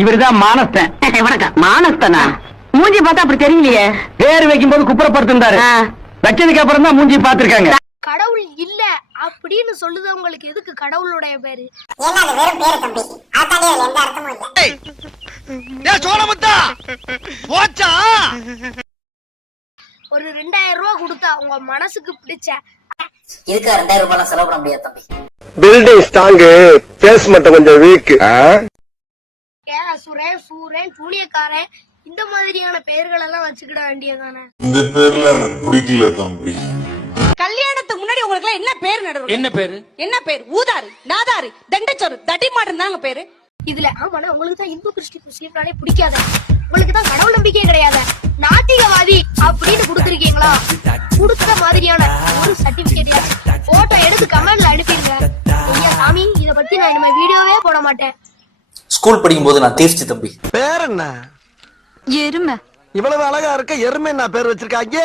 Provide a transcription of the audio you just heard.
இவருதான் மானஸ்தன். வணக்கம். மானஸ்தனா? மூஞ்சி பார்த்தா அப்படி தெரியலையே. பேர் வைக்கும் போது குப்புறப்படுத்திருந்தாரு. வச்சதுக்கு அப்புறம் தான் மூஞ்சி பாத்துருக்காங்க. கடவுள் இல்ல அப்படின்னு சொல்லுது. உங்களுக்கு எதுக்கு கடவுளுடைய பேரு? ஒரு 2000 ரூபாய் கொடுத்தா உங்க மனசுக்கு பிடிச்ச இதுக்கு 2000 ரூபாய் செலவு பண்ண முடியாது தம்பி. பில்டிங் ஸ்ட்ராங், பேஸ் மட்டும் கொஞ்சம் வீக். சுரேன், சூரன், சூனியக்காரன் இந்த மாதிரியான பெயர்கள் எல்லாம் வச்சுக்கிட வேண்டியதானே? இந்த பேர்ல பிடிக்கல தம்பி. கல்யாணத்துக்கு முன்னாடி உங்களுக்கு என்ன பேர் நடுவு? என்ன பேரு? என்ன பேர்? ஊதாரி, நாதாரி, தண்டச்சோறு, தடிமாடன் தாங்க பேரு. இதுல ஆமாண்ணா, உங்களுக்கு தான் இந்து கிறிஸ்டின் முஸ்லீம்னாலே பிடிக்காத, உங்களுக்கு தான் கடவுள் நம்பிக்கையே கிடையாது, நாத்திகவாதி அப்படின்னு கொடுத்துருக்கீங்களா? கொடுத்த மாதிரியான ஒரு சர்டிபிகேட் போட்டோ எடுத்து கமெண்ட்ல அனுப்பிடுங்க. ஐயா சாமி, இத பத்தி நான் இனிமே வீடியோவே போட மாட்டேன். ஸ்கூல் படிக்கும் போது நான் தேர்ச்சி தம்பி. பேர் என்ன? எருமை. இவ்வளவு அழகா இருக்க எருமை என்ன பேர் வச்சிருக்காங்க?